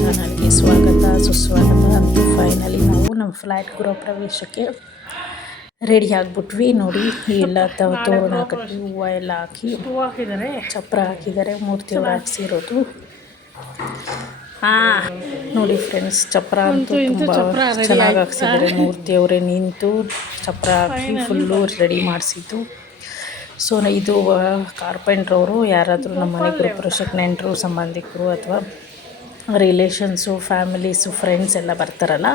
ಚಾನಲ್ಗೆ ಸ್ವಾಗತ. ಸುಸ್ವಾಗತ. ಅಂತ ಫೈನಲಿ ನಾವು ನಮ್ಮ ಫ್ಲ್ಯಾಟ್ ಗೃಹ ಪ್ರವೇಶಕ್ಕೆ ರೆಡಿ ಆಗಿಬಿಟ್ವಿ. ನೋಡಿ ಎಲ್ಲ ತವ ತೋರಣ ಕಟ್ಟಿ ಹೂವು ಎಲ್ಲ ಹಾಕಿ ಹೂವು ಹಾಕಿದ್ದಾರೆ. ಚಪ್ರ ಹಾಕಿದ್ದಾರೆ ಮೂರ್ತಿಯವ್ರು ಹಾಕ್ಸಿರೋದು. ಹಾಂ ನೋಡಿ ಫ್ರೆಂಡ್ಸ್ ಚಪ್ರ ಅಂತೂ ತುಂಬ ಚೆನ್ನಾಗಿ ಹಾಕ್ಸಿದ್ದಾರೆ. ಮೂರ್ತಿ ಅವರೇ ನಿಂತು ಚಪ್ರ ಹಾಕಿ ಫುಲ್ಲು ರೆಡಿ ಮಾಡಿಸಿದ್ದು. ಸೊ ಇದು ಕಾರ್ಪೆಂಟ್ರವರು ಯಾರಾದರೂ ನಮ್ಮ ಮನೆ ಪುರುಷಕ್ಕೆ ನೆಂಟರು ಸಂಬಂಧಿಕರು ಅಥವಾ ರಿಲೇಷನ್ಸು ಫ್ಯಾಮಿಲೀಸು ಫ್ರೆಂಡ್ಸ್ ಎಲ್ಲ ಬರ್ತಾರಲ್ಲ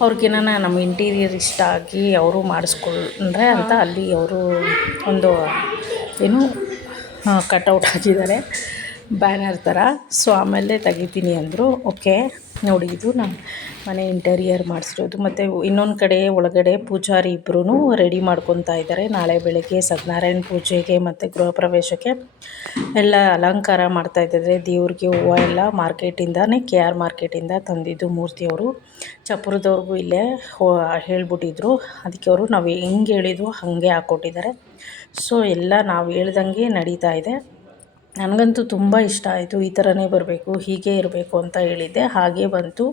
ಅವ್ರಿಗೇನ ನಮ್ಮ ಇಂಟೀರಿಯರ್ ಇಷ್ಟ ಆಗಿ ಅವರು ಮಾಡಿಸ್ಕೊಂಡ್ರೆ ಅಂತ ಅಲ್ಲಿ ಅವರು ಒಂದು ಏನು ಕಟೌಟ್ ಹಾಕಿದ್ದಾರೆ. ಬ್ಯಾನರ್ ಥರ. ಸೊ ಆಮೇಲೆ ತೆಗಿತೀನಿ ಅಂದರು ಓಕೆ. ನೋಡಿ ಇದು ನಮ್ಮ ಮನೆ ಇಂಟೀರಿಯರ್ ಮಾಡಿಸಿರೋದು ಮತ್ತು ಇನ್ನೊಂದು ಕಡೆ ಒಳಗಡೆ ಪೂಜಾರಿ ಇಬ್ಬರೂ ರೆಡಿ ಮಾಡ್ಕೊತಾ ಇದ್ದಾರೆ ನಾಳೆ ಬೆಳಗ್ಗೆ ಸತ್ಯನಾರಾಯಣ ಪೂಜೆಗೆ ಮತ್ತು ಗೃಹ ಪ್ರವೇಶಕ್ಕೆ ಎಲ್ಲ ಅಲಂಕಾರ ಮಾಡ್ತಾ ಇದ್ದಾರೆ. ದೇವ್ರಿಗೆ ಹೂವು ಎಲ್ಲ ಮಾರ್ಕೆಟಿಂದನೇ, ಕೆ ಆರ್ ಮಾರ್ಕೆಟಿಂದ ತಂದಿದ್ದು ಮೂರ್ತಿಯವರು ಚಪ್ಪರದವ್ರಿಗೂ ಇಲ್ಲೇ ಹೇಳ್ಬಿಟ್ಟಿದ್ರು. ಅದಕ್ಕೆ ಅವರು ನಾವು ಹೆಂಗೆ ಹೇಳಿದ್ವು ಹಾಗೆ ಹಾಕ್ಕೊಟ್ಟಿದ್ದಾರೆ. ಸೊ ಎಲ್ಲ ನಾವು ಹೇಳ್ದಂಗೆ ನಡೀತಾ ಇದೆ. ನನಗಂತೂ ತುಂಬ ಇಷ್ಟ ಆಯಿತು ಈ ಥರನೇ ಬರಬೇಕು, ಹೀಗೆ ಇರಬೇಕು ಅಂತ ಹೇಳಿದ್ದೆ. ಹಾಗೆ ಬಂತು.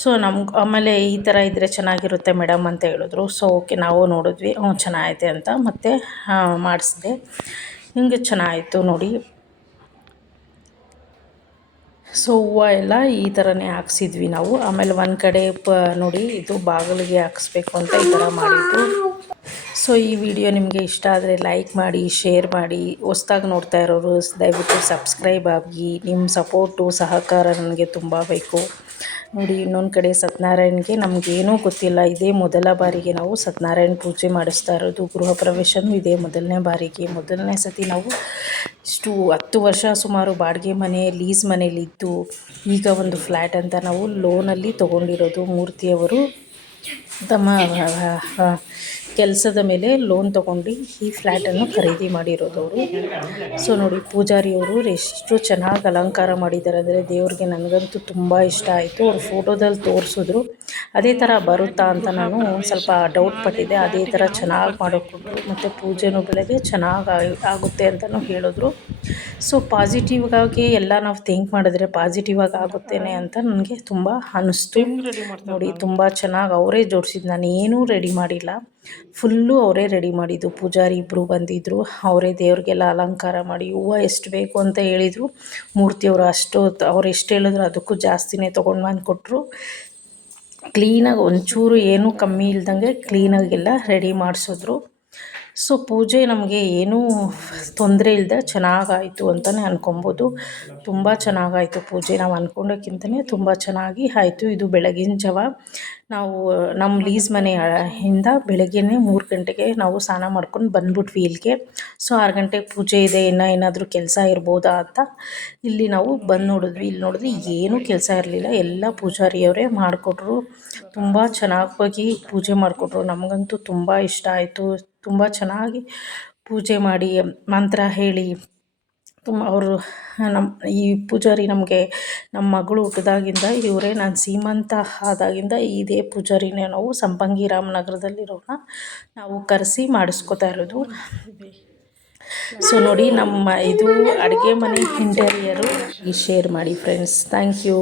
ಸೊ ನಮ್ಗೆ ಆಮೇಲೆ ಈ ಥರ ಇದ್ದರೆ ಚೆನ್ನಾಗಿರುತ್ತೆ ಮೇಡಮ್ ಅಂತ ಹೇಳಿದ್ರು. ಸೊ ಓಕೆ ನಾವು ನೋಡಿದ್ವಿ. ಹ್ಞೂ ಚೆನ್ನಾಗೈತೆ ಅಂತ ಮತ್ತೆ ಮಾಡಿಸಿದೆ. ಹಿಂಗೆ ಚೆನ್ನಾಗಿತ್ತು ನೋಡಿ. ಸೊ ಹೂವು ಎಲ್ಲ ಈ ಥರನೇ ಹಾಕ್ಸಿದ್ವಿ ನಾವು. ಆಮೇಲೆ ಒಂದು ಕಡೆ ನೋಡಿ, ಇದು ಬಾಗಿಲಿಗೆ ಹಾಕ್ಸ್ಬೇಕು ಅಂತ ಈ ಥರ ಮಾಡಿದ್ದು ಸೊ ಈ ವಿಡಿಯೋ ನಿಮಗೆ ಇಷ್ಟ ಆದರೆ ಲೈಕ್ ಮಾಡಿ ಶೇರ್ ಮಾಡಿ, ಹೊಸ್ದಾಗಿ ನೋಡ್ತಾ ಇರೋರು ದಯವಿಟ್ಟು ಸಬ್ಸ್ಕ್ರೈಬ್ ಆಗಿ ನಿಮ್ಮ ಸಪೋರ್ಟು ಸಹಕಾರ ನನಗೆ ತುಂಬ ಬೇಕು. ನೋಡಿ, ಇನ್ನೊಂದು ಕಡೆ ಸತ್ಯನಾರಾಯಣ್ಗೆ ನಮಗೇನೂ ಗೊತ್ತಿಲ್ಲ, ಇದೇ ಮೊದಲ ಬಾರಿಗೆ ನಾವು ಸತ್ಯನಾರಾಯಣ ಪೂಜೆ ಮಾಡಿಸ್ತಾ ಇರೋದು. ಗೃಹ ಪ್ರವೇಶನೂ ಇದೇ ಮೊದಲನೇ ಬಾರಿಗೆ. ಮೊದಲನೇ ಸತಿ ನಾವು ಇಷ್ಟು ಹತ್ತು ವರ್ಷ ಸುಮಾರು ಬಾಡಿಗೆ ಮನೆ ಲೀಸ್ ಮನೇಲಿದ್ದು ಈಗ ಒಂದು ಫ್ಲ್ಯಾಟ್ ಅಂತ ನಾವು ಲೋನಲ್ಲಿ ತೊಗೊಂಡಿರೋದು. ಮೂರ್ತಿಯವರು ತಮ್ಮ ಕೆಲಸದ ಮೇಲೆ ಲೋನ್ ತಗೊಂಡು ಈ ಫ್ಲ್ಯಾಟನ್ನು ಖರೀದಿ ಮಾಡಿರೋದು ಅವರು ಸೊ ನೋಡಿ ಪೂಜಾರಿಯವರು ಎಷ್ಟು ಚೆನ್ನಾಗಿ ಅಲಂಕಾರ ಮಾಡಿದ್ದಾರೆ ಅಂದರೆ ದೇವ್ರಿಗೆ ನನಗಂತೂ ತುಂಬ ಇಷ್ಟ ಆಯಿತು. ಅವ್ರು ಫೋಟೋದಲ್ಲಿ ತೋರಿಸಿದ್ರು. ಅದೇ ಥರ ಬರುತ್ತಾ ಅಂತ ನಾನು ಸ್ವಲ್ಪ ಡೌಟ್ ಪಟ್ಟಿದ್ದೆ. ಅದೇ ಥರ ಚೆನ್ನಾಗಿ ಮಾಡಿಕೊಟ್ರು. ಮತ್ತು ಪೂಜೆನೂ ಬೆಳಗ್ಗೆ ಚೆನ್ನಾಗಿ ಆಗುತ್ತೆ ಅಂತಲೂ ಹೇಳಿದ್ರು. ಸೊ ಪಾಸಿಟಿವ್ಗಾಗಿ ಎಲ್ಲ ನಾವು ಥಿಂಕ್ ಮಾಡಿದ್ರೆ ಪಾಸಿಟಿವ್ ಆಗಿ ಆಗುತ್ತೇನೆ ಅಂತ ನನಗೆ ತುಂಬ ಅನ್ನಿಸ್ತು ನೋಡಿ ತುಂಬ ಚೆನ್ನಾಗಿ ಅವರೇ ಜೋಡಿಸಿದ್ದು ನಾನು ಏನೂ ರೆಡಿ ಮಾಡಿಲ್ಲ. ಫುಲ್ಲು ಅವರೇ ರೆಡಿ ಮಾಡಿದ್ದು. ಪೂಜಾರಿ ಇಬ್ಬರು ಬಂದಿದ್ದರು ಅವರೇ ದೇವ್ರಿಗೆಲ್ಲ ಅಲಂಕಾರ ಮಾಡಿ ಹೂವು ಎಷ್ಟು ಬೇಕು ಅಂತ ಹೇಳಿದರು. ಮೂರ್ತಿಯವರು ಅಷ್ಟು ಅವ್ರು ಎಷ್ಟು ಹೇಳಿದ್ರು ಅದಕ್ಕೂ ಜಾಸ್ತಿನೇ ತೊಗೊಂಡು ಬಂದು ಕೊಟ್ಟರು ಕ್ಲೀನಾಗಿ ಒಂಚೂರು ಏನೂ ಕಮ್ಮಿ ಇಲ್ದಂಗೆ ಕ್ಲೀನಾಗೆಲ್ಲ ರೆಡಿ ಮಾಡಿಸಿದ್ರು. ಸೊ ಪೂಜೆ ನಮಗೆ ಏನೂ ತೊಂದರೆ ಇಲ್ಲದೆ ಚೆನ್ನಾಗಾಯಿತು ಅಂತಲೇ ಅನ್ಕೊಬೋದು. ತುಂಬ ಚೆನ್ನಾಗಾಯಿತು ಪೂಜೆ ನಾವು ಅಂದ್ಕೊಂಡಕ್ಕಿಂತಲೇ ತುಂಬ ಚೆನ್ನಾಗಿ ಆಯಿತು ಇದು ಬೆಳಗಿನ ಜಾವ. ನಾವು ನಮ್ಮ ಲೀಸ್ ಮನೆಯಿಂದ ಬೆಳಗ್ಗೆನೇ ಮೂರು ಗಂಟೆಗೆ ನಾವು ಸ್ನಾನ ಮಾಡ್ಕೊಂಡು ಬಂದ್ಬಿಟ್ವಿ ಇಲ್ಲಿಗೆ. ಸೊ ಆರು ಗಂಟೆಗೆ ಪೂಜೆ ಇದೆ, ಇನ್ನೂ ಏನಾದರೂ ಕೆಲಸ ಇರ್ಬೋದಾ ಅಂತ ಇಲ್ಲಿ ನಾವು ಬಂದು ನೋಡಿದ್ವಿ. ಇಲ್ಲಿ ನೋಡಿದ್ವಿ ಏನೂ ಕೆಲಸ ಇರಲಿಲ್ಲ, ಎಲ್ಲ ಪೂಜಾರಿಯವರೇ ಮಾಡಿಕೊಟ್ರು. ತುಂಬ ಚೆನ್ನಾಗಿ ಪೂಜೆ ಮಾಡಿಕೊಟ್ರು. ನಮಗಂತೂ ತುಂಬ ಇಷ್ಟ ಆಯಿತು. ತುಂಬ ಚೆನ್ನಾಗಿ ಪೂಜೆ ಮಾಡಿ, ಮಂತ್ರ ಹೇಳಿ, ತುಂಬ ಅವರು ನಮ್ಮ ಈ ಪೂಜಾರಿ ನಮಗೆ ನಮ್ಮ ಮಗಳು ಹುಟ್ಟಿದಾಗಿಂದ ಇವರೇ, ನಾನು ಸೀಮಂತ ಆದಾಗಿಂದ ಇದೇ ಪೂಜಾರಿನೇ ನಾವು. ಸಂಪಂಗಿ ರಾಮನಗರದಲ್ಲಿರೋನ ನಾವು ಕರೆಸಿ ಮಾಡಿಸ್ಕೊತಾ ಇರೋದು. ಸೊ ನೋಡಿ ನಮ್ಮ ಇದು ಅಡುಗೆ ಮನೆ ಇಂಟೀರಿಯರು ಈ ಶೇರ್ ಮಾಡಿ ಫ್ರೆಂಡ್ಸ್ ಥ್ಯಾಂಕ್ ಯು